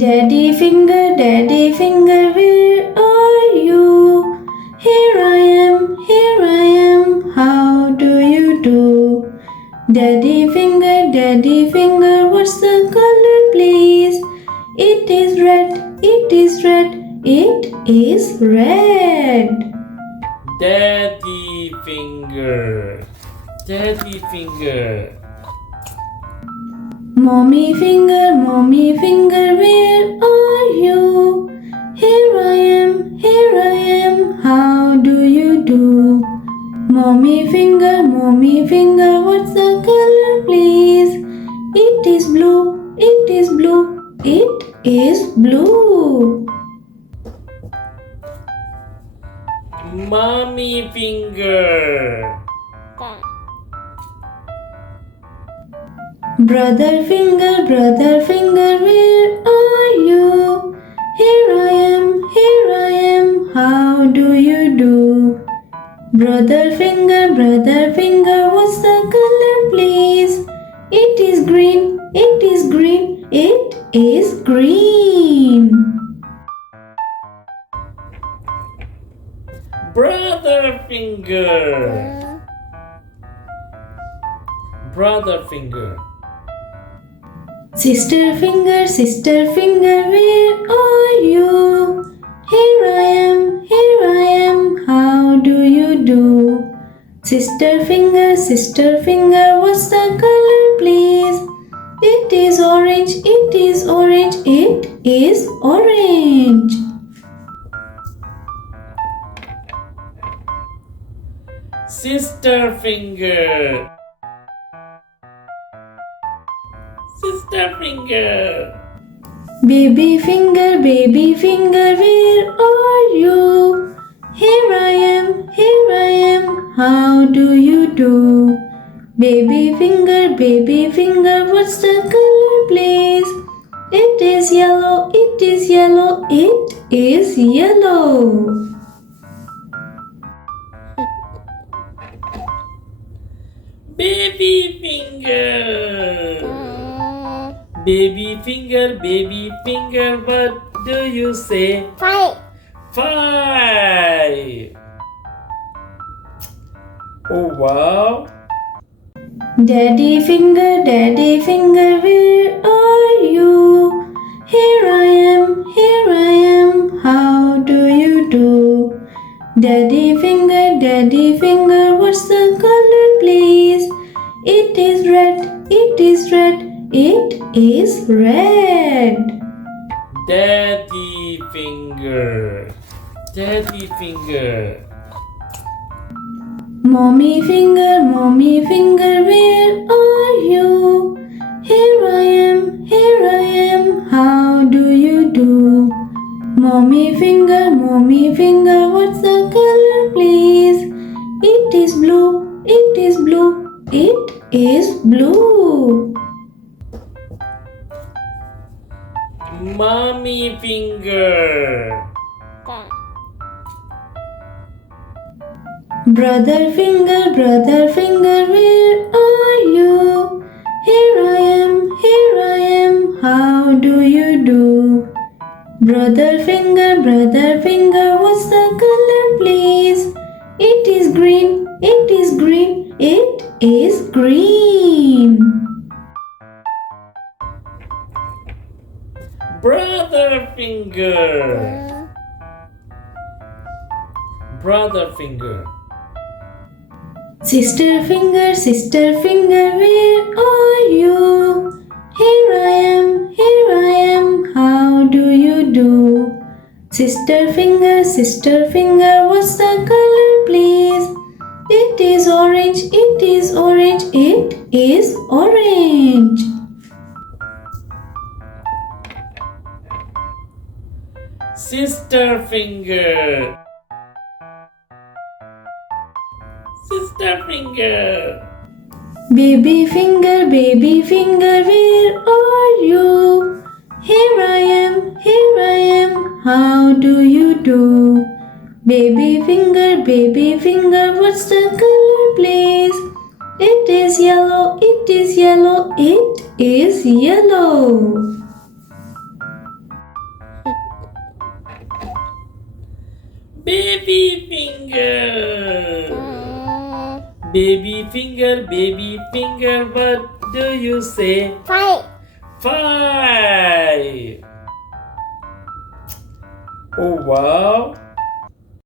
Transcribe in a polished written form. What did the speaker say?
Daddy finger, where are you? Here I am, how do you do? Daddy finger, what's the color please? It is red, it is red, it is red. Daddy finger. Daddy finger. Mommy finger, where are you? Here I am, how do you do? Mommy finger, what's the color please? It is blue, it is blue, it is blue. Mommy finger. Brother finger, where are you? Here I am, how do you do? Brother finger, what's the color please? It is green, it is green, it is green. Brother finger. Brother finger. Sister finger, where are you? Here I am, how do you do? Sister finger, what's the color please? It is orange, it is orange, it is orange. Sister finger. Sister finger. Baby finger, where are you? Here I am, how do you do? Baby finger, what's the color please? It is yellow, it is yellow, it is yellow. Baby finger. Baby finger, what do you say? 5. 5. Oh wow. Daddy finger, where are you? Here I am, how do you do? Daddy finger, what's the color please? It is red, it is red, it is red. Daddy finger. Daddy finger. Mommy finger, where are you? Here I am, how do you do? Mommy finger, what's the color please? It is blue, it is blue, it is blue. Mommy finger. Brother finger, where are you? Here I am, how do you do? Brother finger, what's the color please? It is green, it is green, it is green. Brother finger. Brother finger. Sister finger, where are you? Here I am, how do you do? Sister finger, what's the color please? It is orange, it is orange, it is orange. Sister finger. Sister finger. Baby finger, where are you? Here I am, how do you do? Baby finger, what's the color please? It is yellow, it is yellow, it is yellow. Baby finger. Baby finger, what do you say? 5. 5. Oh wow,